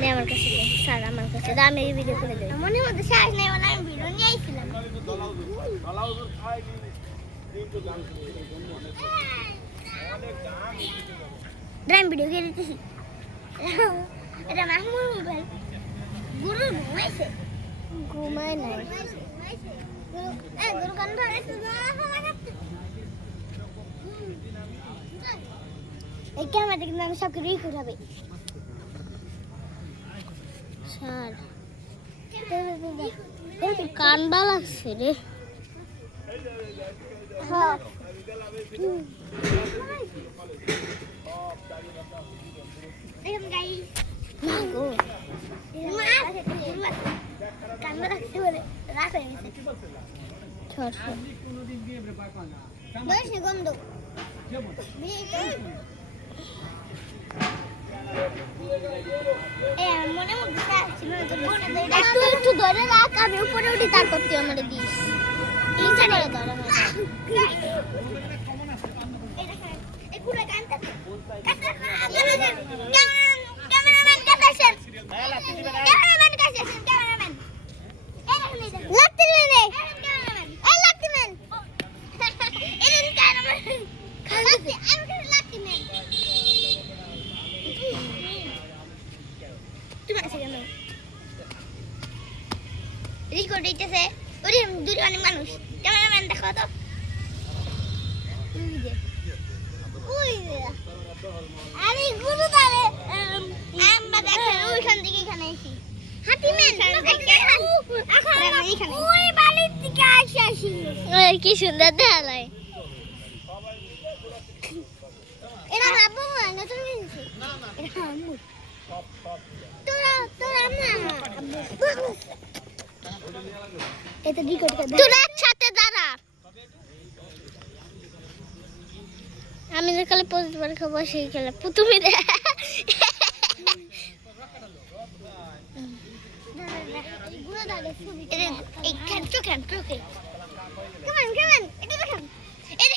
নে আমার কাছে দে, স্যার আমার কাছে দে, আমি এই ভিডিও করে দেই। মনে মধ্যে সাহস নেই, মানে আমি ভিডিও নিয়ে আইছিলাম। ড্রাইভ ভিডিও করে দিতেছি। এটা মাহমুদ মোবাইল। গুরু ঘুমাইছে। ঘুমায় নাই। গুরু কান ধরেছে না। এই ক্যামেরা থেকে আমি সব কিছু রেকর্ড হবে। স্যার কান্দা লাগছে রে। হ্যাঁ কান্দা লাগছে বলে রাখ হয়ে গেছে। গন্ধ মনে একটু ধরে রাখ, আমি উপরে উঠি, তারপর তুই আমার দিস। রেকর্ড হইতেছে। ওরে দূরে অনেক মানুষ। ক্যামেরাম্যান দেখো তো। আরে গুরু দাঁড়ে আমরা দেখেন ওইখান থেকে এখানে এসি। হাতিম্যান ওই বাড়ির থেকে আসি। ওই কি সুন্দর দেখায়। এরা ভাববো না তুমি না না এটা আম্মু। তোরা না এটা রেকর্ড কর। তোরা একসাথে দাঁড়া। আমি যে কালে পোস্ট বার খাবো সেই খেলা তুমি দে। এই ক্যান্ট্রো কেমন এটা দেখেন। এটা